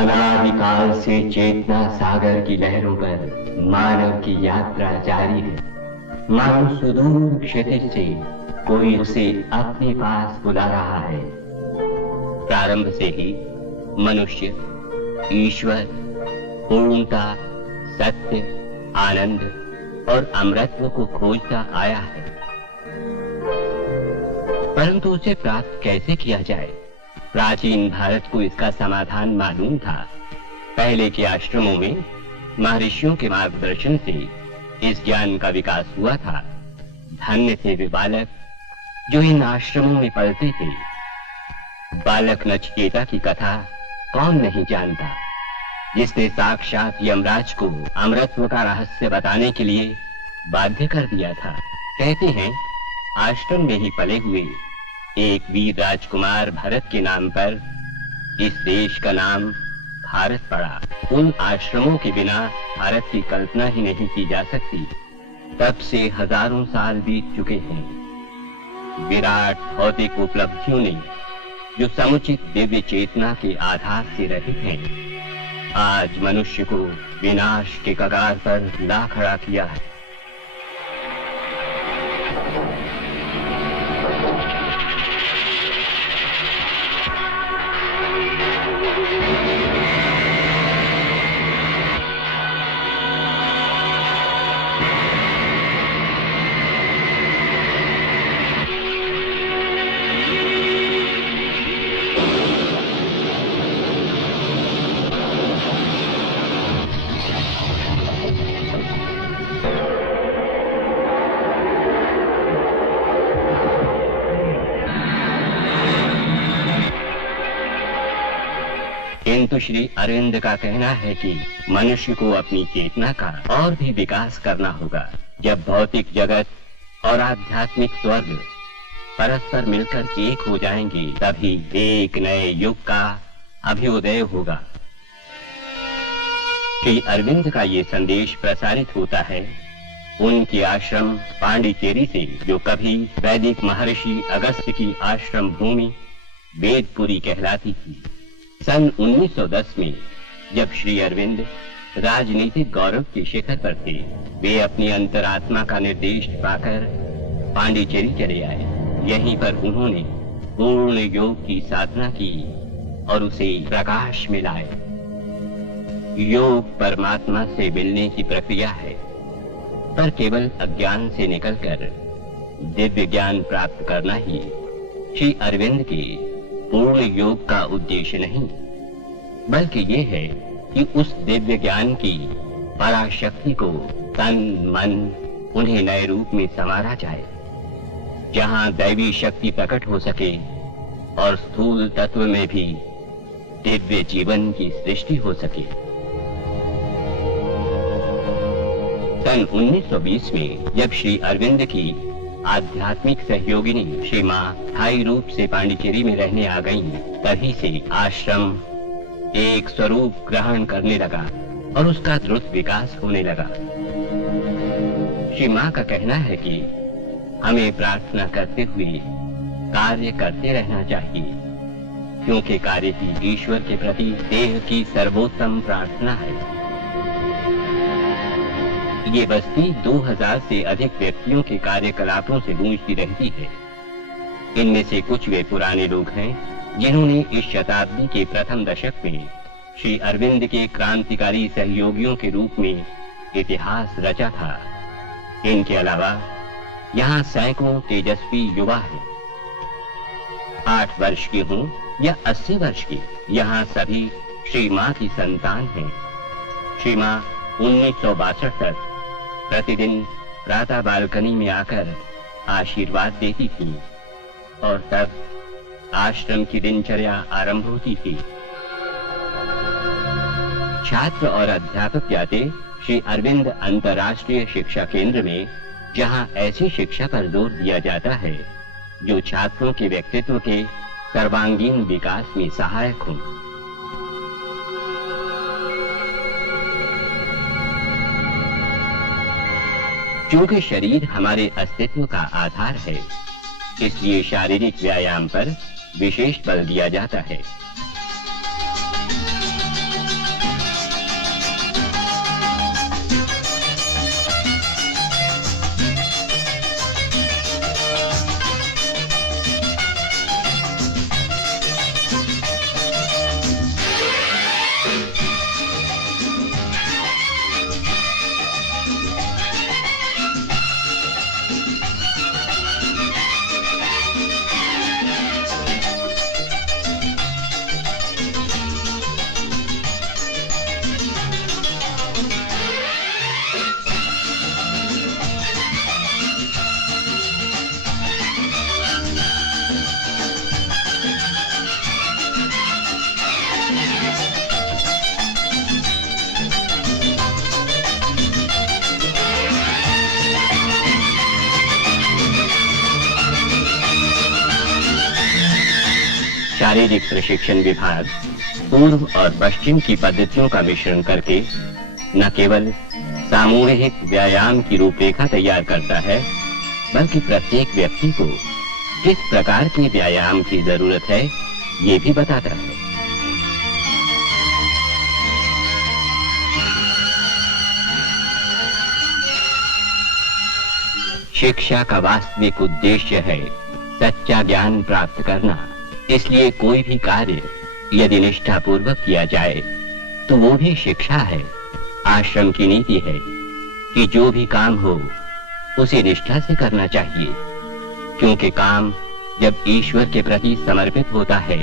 अनादिकाल से चेतना सागर की लहरों पर मानव की यात्रा जारी है। मानो सुदूर क्षितिज से कोई उसे अपने पास बुला रहा है। प्रारंभ से ही मनुष्य ईश्वर, पूर्णता, सत्य, आनंद और अमरत्व को खोजता आया है, परंतु उसे प्राप्त कैसे किया जाए? प्राचीन भारत को इसका समाधान मालूम था। पहले के आश्रमों में महर्षियों के मार्गदर्शन से इस ज्ञान का विकास हुआ था। धन्य थे वे बालक जो इन आश्रमों में पलते थे। बालक नचिकेता की कथा कौन नहीं जानता, जिसने साक्षात यमराज को अमरत्व का रहस्य बताने के लिए बाध्य कर दिया था। कहते हैं आश्रम में ही पले हुए एक वीर राजकुमार भरत के नाम पर इस देश का नाम भारत पड़ा। उन आश्रमों के बिना भारत की कल्पना ही नहीं की जा सकती। तब से हजारों साल बीत चुके हैं। विराट भौतिक उपलब्धियों ने जो समुचित दिव्य चेतना के आधार से रहित हैं, आज मनुष्य को विनाश के कगार पर ला खड़ा किया है। किंतु श्री अरविंद का कहना है कि मनुष्य को अपनी चेतना का और भी विकास करना होगा। जब भौतिक जगत और आध्यात्मिक स्वर्ग परस्पर मिलकर एक हो जाएंगे, तभी एक नए युग का अभ्युदय होगा। श्री अरविंद का ये संदेश प्रसारित होता है उनके आश्रम पांडिचेरी से, जो कभी वैदिक महर्षि अगस्त्य की आश्रम भूमि वेदपुरी कहलाती थी। सन 1910 में जब श्री अरविंद राजनीतिक गौरव के शिखर पर थे, वे अपनी अंतरात्मा का निर्देश पाकर पांडिचेरी चले आए। यहीं पर उन्होंने पूर्ण योग की साधना की और उसे प्रकाश में लाए। योग परमात्मा से मिलने की प्रक्रिया है, पर केवल अज्ञान से निकलकर दिव्य ज्ञान प्राप्त करना ही श्री अरविंद के पूर्ण योग का उद्देश्य नहीं, बल्कि ये है कि उस दिव्य ज्ञान की पराशक्ति को तन मन उन्हें नए रूप में संवारा जाए, जहां दैवी शक्ति प्रकट हो सके और स्थूल तत्व में भी दिव्य जीवन की सृष्टि हो सके। सन 1920 में जब श्री अरविंद की आध्यात्मिक सहयोगिनी श्री मां स्थायी रूप से पांडिचेरी में रहने आ गईं, तभी से आश्रम एक स्वरूप ग्रहण करने लगा और उसका द्रुत विकास होने लगा। श्री मां का कहना है कि हमें प्रार्थना करते हुए कार्य करते रहना चाहिए, क्योंकि कार्य ही ईश्वर के प्रति देह की सर्वोत्तम प्रार्थना है। ये बस्ती 2000 से अधिक व्यक्तियों के कार्यकलापों से गूंजती रहती है। इनमें से कुछ वे पुराने लोग हैं जिन्होंने इस शताब्दी के प्रथम दशक में श्री अरविंद के क्रांतिकारी सहयोगियों के रूप में इतिहास रचा था। इनके अलावा यहाँ सैकड़ों तेजस्वी युवा हैं। 8 वर्ष के हों या 80 वर्ष के, यहाँ सभी श्री मां की संतान हैं। श्री मां 1962 तक प्रतिदिन प्रातः बालकनी में आकर आशीर्वाद देती थी और तब आश्रम की दिनचर्या आरंभ होती थी। छात्र और अध्यापक जाते श्री अरविंद अंतर्राष्ट्रीय शिक्षा केंद्र में, जहां ऐसी शिक्षा पर जोर दिया जाता है जो छात्रों के व्यक्तित्व के सर्वांगीण विकास में सहायक हो। चूंकि शरीर हमारे अस्तित्व का आधार है, इसलिए शारीरिक व्यायाम पर विशेष बल दिया जाता है। शारीरिक प्रशिक्षण विभाग पूर्व और पश्चिम की पद्धतियों का मिश्रण करके न केवल सामूहिक व्यायाम की रूपरेखा तैयार करता है, बल्कि प्रत्येक व्यक्ति को किस प्रकार के व्यायाम की जरूरत है ये भी बताता है। शिक्षा का वास्तविक उद्देश्य है सच्चा ज्ञान प्राप्त करना। इसलिए कोई भी कार्य यदि निष्ठापूर्वक किया जाए तो वो भी शिक्षा है। आश्रम की नीति है कि जो भी काम हो उसे निष्ठा से करना चाहिए, क्योंकि काम जब ईश्वर के प्रति समर्पित होता है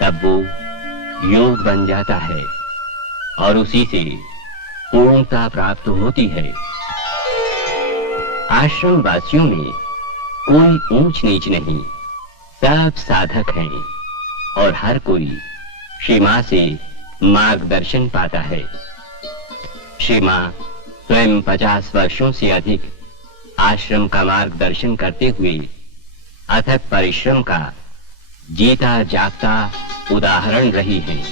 तब वो योग बन जाता है और उसी से पूर्णता प्राप्त होती है। आश्रम वासियों में कोई ऊंच नीच नहीं, सब साधक हैं और हर कोई श्री मां से मार्गदर्शन पाता है। श्री मां स्वयं 50 वर्षों से अधिक आश्रम का मार्गदर्शन करते हुए अथक परिश्रम का जीता जागता उदाहरण रही है।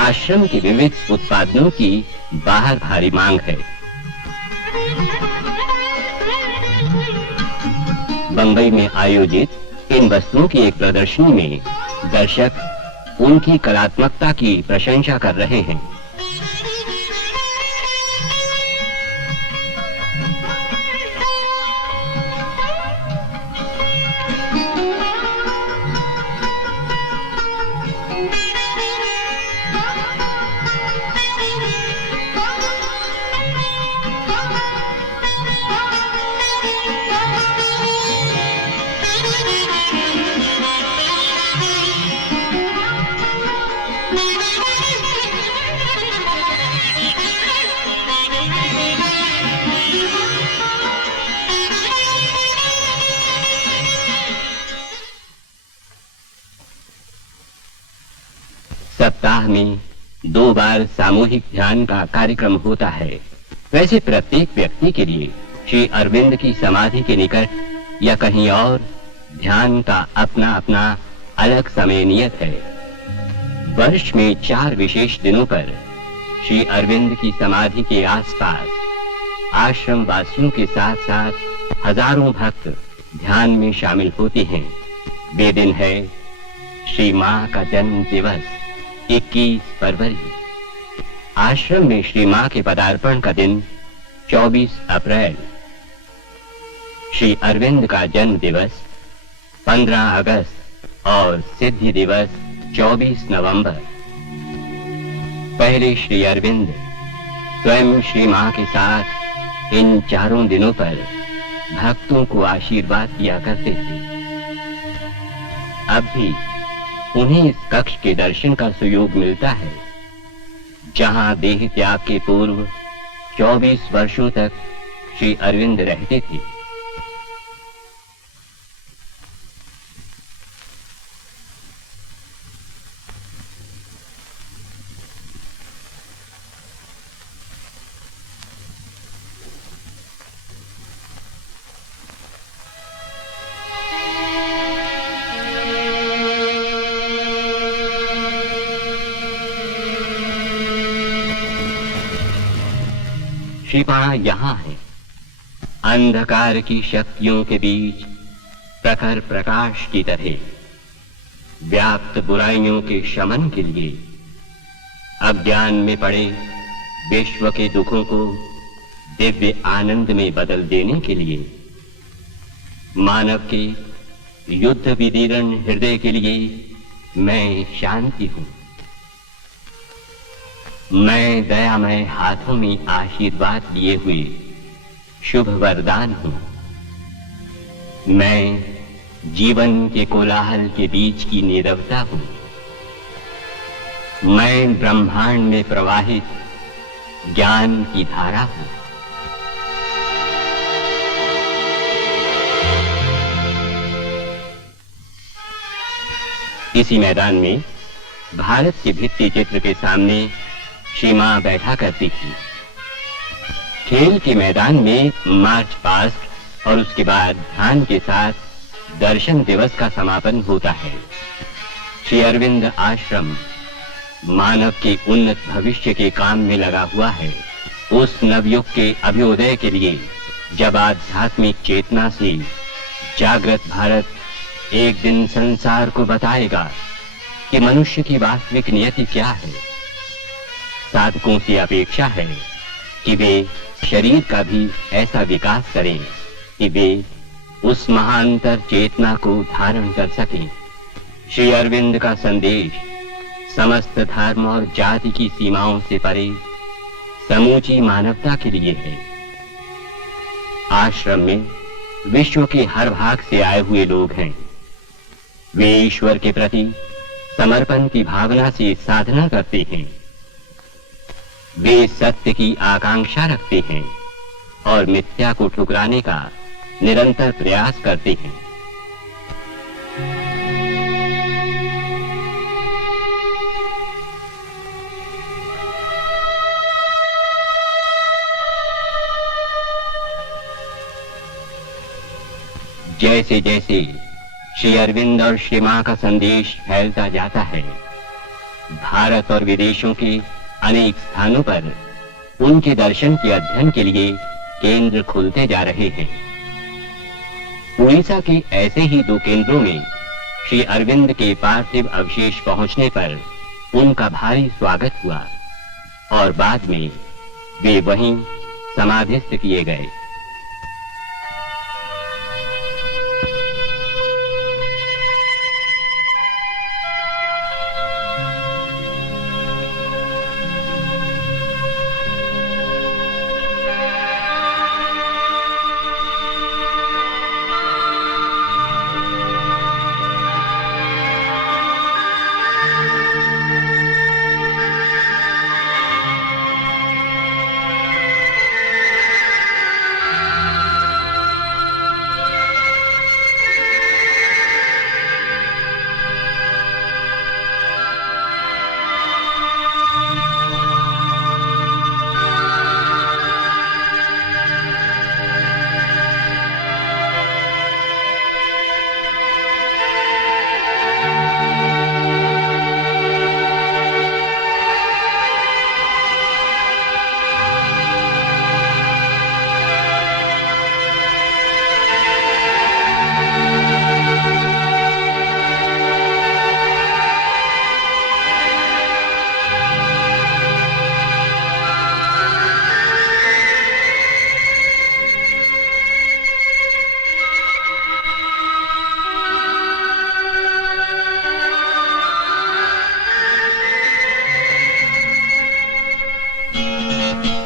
आश्रम के विविध उत्पादनों की बाहर भारी मांग है। बंबई में आयोजित इन वस्तुओं की एक प्रदर्शनी में दर्शक उनकी कलात्मकता की प्रशंसा कर रहे हैं। सप्ताह में 2 बार सामूहिक ध्यान का कार्यक्रम होता है। वैसे प्रत्येक व्यक्ति के लिए श्री अरविंद की समाधि के निकट या कहीं और ध्यान का अपना अपना अलग समय नियत है। वर्ष में 4 विशेष दिनों पर श्री अरविंद की समाधि के आसपास आश्रम वासियों के साथ साथ हजारों भक्त ध्यान में शामिल होते हैं। वे दिन है श्री मां का जन्म दिवस 21 फरवरी। आश्रम में श्री मां के पदार्पण का दिन 24 अप्रैल। श्री अरविंद का जन्म दिवस 15 अगस्त और सिद्धि दिवस 24 नवंबर। पहले श्री अरविंद स्वयं श्री मां के साथ इन चारों दिनों पर भक्तों को आशीर्वाद दिया करते थे। अब भी उन्हें इस कक्ष के दर्शन का सुयोग मिलता है, जहां देह त्याग के पूर्व 24 वर्षों तक श्री अरविंद रहते थे। क्षिपा यहाँ है। अंधकार की शक्तियों के बीच प्रखर प्रकाश की तरह व्याप्त बुराइयों के शमन के लिए, अज्ञान में पड़े विश्व के दुखों को दिव्य आनंद में बदल देने के लिए, मानव के युद्ध विदीर्ण हृदय के लिए मैं शांति हूं। मैं दयामय हाथों में आशीर्वाद लिए हुए शुभ वरदान हूं। मैं जीवन के कोलाहल के बीच की नीरवता हूं। मैं ब्रह्मांड में प्रवाहित ज्ञान की धारा हूं। इसी मैदान में भारत के भित्ति चित्र के सामने श्री मां बैठा करती थी। खेल के मैदान में मार्च पास्ट और उसके बाद ध्यान के साथ दर्शन दिवस का समापन होता है। श्री अरविंद आश्रम मानव के उन्नत भविष्य के काम में लगा हुआ है। उस नवयुग के अभ्युदय के लिए, जब आध्यात्मिक चेतना से जागृत भारत एक दिन संसार को बताएगा कि मनुष्य की वास्तविक नियति क्या है। साधकों से अपेक्षा है कि वे शरीर का भी ऐसा विकास करें कि वे उस महांतर चेतना को धारण कर सकें। श्री अरविंद का संदेश समस्त धर्म और जाति की सीमाओं से परे समूची मानवता के लिए है। आश्रम में विश्व के हर भाग से आए हुए लोग हैं। वे ईश्वर के प्रति समर्पण की भावना से साधना करते हैं। वे सत्य की आकांक्षा रखते हैं और मिथ्या को ठुकराने का निरंतर प्रयास करते हैं। जैसे जैसे श्री अरविंद और श्री मां का संदेश फैलता जाता है, भारत और विदेशों के अनेक स्थानों पर उनके दर्शन के अध्ययन के लिए केंद्र खुलते जा रहे हैं। उड़ीसा के ऐसे ही 2 केंद्रों में श्री अरविंद के पार्थिव अवशेष पहुंचने पर उनका भारी स्वागत हुआ और बाद में वे वहीं समाधिस्थ किए गए।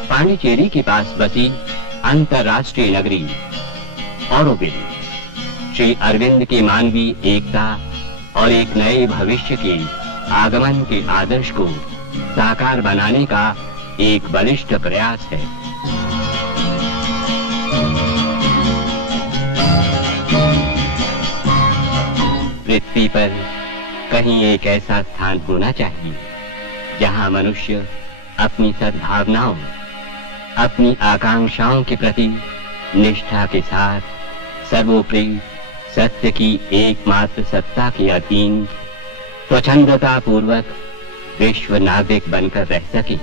पांडिचेरी के पास बसी अंतरराष्ट्रीय नगरी ऑरोविल श्री अरविंद के मानवीय एकता और एक नए भविष्य के आगमन के आदर्श को साकार बनाने का एक बलिष्ठ प्रयास है। पृथ्वी पर कहीं एक ऐसा स्थान होना चाहिए जहां मनुष्य अपनी सद्भावनाओं, अपनी आकांक्षाओं के प्रति निष्ठा के साथ सर्वोपरि सत्य की एकमात्र सत्ता के अधीन स्वच्छंदता पूर्वक विश्व नागरिक बनकर रह सके।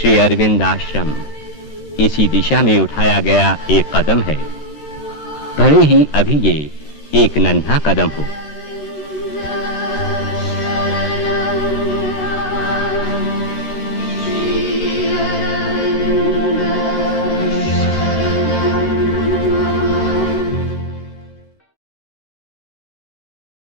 श्री अरविंद आश्रम इसी दिशा में उठाया गया एक कदम है, भले ही अभी ये एक नन्हा कदम हो।